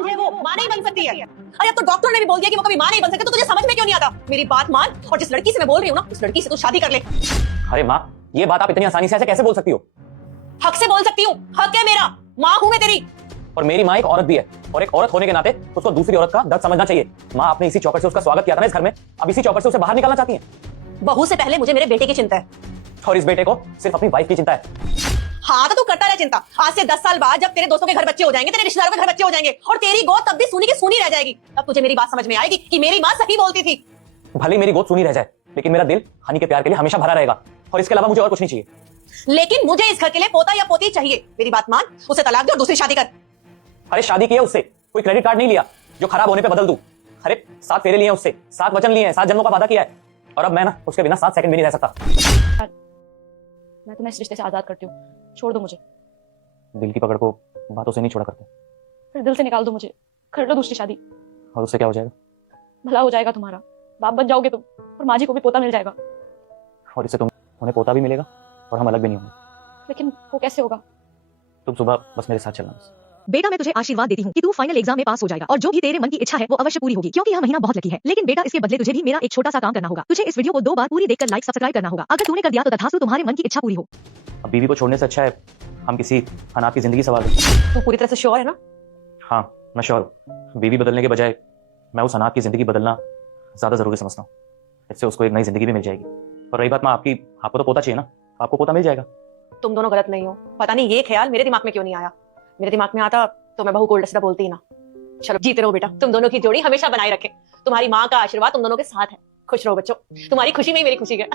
भांज है वो, मां नहीं बन सकती है। अरे अब तो डॉक्टर ने भी बोल दिया कि वो कभी मां नहीं बन सकती, तो तुझे समझ में क्यों नहीं आता? मेरी बात मान और जिस लड़की से मैं बोल रही हूँ ना, उस लड़की से तू शादी कर ले। अरे माँ, ये बात आप इतनी आसानी से ऐसे कैसे बोल सकती हो? हक से बोल सकती हूँ, हक है मेरा, माँ हूँ मैं तेरी। और मेरी माँ एक औरत भी है, और एक औरत होने के नाते उसको दूसरी औरत का दर्द समझना चाहिए। माँ, आपने इसी चौकट से उसका स्वागत किया था ना इस घर में, अब इसी चौकट से उसे बाहर निकालना चाहती हैं। बहू से पहले मुझे मेरे बेटे की चिंता है, और इस बेटे को सिर्फ अपनी वाइफ की चिंता है। हाँ तो तू करता रह चिंता। आज से 10 साल बाद जब तेरे दोस्तों के घर बच्चे हो जाएंगे, तेरे रिश्तेदारों के घर बच्चे हो जाएंगे, और तेरी गोद तब भी सुनी की सुनी रह जाएगी, तब तुझे मेरी बात समझ में आएगी कि मेरी माँ सही बोलती थी। भले मेरी गोद सुनी रह जाए, लेकिन मेरा दिल हनी के प्यार के लिए हमेशा भरा रहेगा, और इसके अलावा मुझे और कुछ नहीं चाहिए। लेकिन मुझे इस घर के लिए पोता या पोती चाहिए। मेरी बात मान, उसे तलाक दे और दूसरी शादी कर। अरे शादी की है उससे, कोई क्रेडिट कार्ड नहीं लिया जो खराब होने पे बदल दूं। अरे 7 फेरे लिए हैं उससे, 7 वचन लिए हैं, 7 जन्मों का वादा किया है, और अब मैं ना उसके बिना 7 सेकंड भी नहीं रह सकता। मैं तुम्हें इस रिश्ते से आजाद करती हूँ, छोड़ दो मुझे। दिल की पकड़ को बातों से नहीं छोड़ा करते। फिर दिल से निकाल दो मुझे, कर लो दूसरी शादी। और उससे क्या हो जाएगा? भला हो जाएगा तुम्हारा, बाप बन जाओगे तुम, और माँ जी को भी पोता मिल जाएगा। और इससे उन्हें पोता भी मिलेगा, और हम अलग भी नहीं होंगे। लेकिन वो कैसे होगा? तुम सुबह बस मेरे साथ चलना। बेटा, मैं तुझे आशीर्वाद देती हूँ कि तू फाइनल एग्जाम में पास हो जाएगा, और जो भी तेरे मन की इच्छा है वो अवश्य पूरी होगी, क्योंकि यह महीना बहुत लकी है। लेकिन बेटा, इसके बदले तुझे भी मेरा एक छोटा सा काम करना होगा। तुझे इस वीडियो को 2 बार पूरी देखकर लाइक सब्सक्राइब करना होगा। अगर तूने कर दिया तो तथास्तु, तुम्हारे मन की इच्छा पूरी हो। अब बीवी को छोड़ने से अच्छा है हम किसी अनाथ की जिंदगी सवार दें। तू पूरी तरह से श्योर है ना? हाँ, मैं श्योर हूँ। बीवी बदलने के बजाय मैं उस अनाथ की जिंदगी बदलना ज्यादा जरूरी समझता हूँ। इससे उसको एक नई जिंदगी भी मिल जाएगी। और रही बात माँ आपकी, आपको तो पोता चाहिए ना, आपको पोता मिल जाएगा। तुम दोनों गलत नहीं हो। पता नहीं ये ख्याल मेरे दिमाग में क्यों नहीं आया। मेरे दिमाग में आता तो मैं बहू को उल्टा सीधा बोलती ही ना। चलो जीते रहो बेटा, तुम दोनों की जोड़ी हमेशा बनाए रखे। तुम्हारी माँ का आशीर्वाद तुम दोनों के साथ है। खुश रहो बच्चों, तुम्हारी खुशी में ही मेरी खुशी है।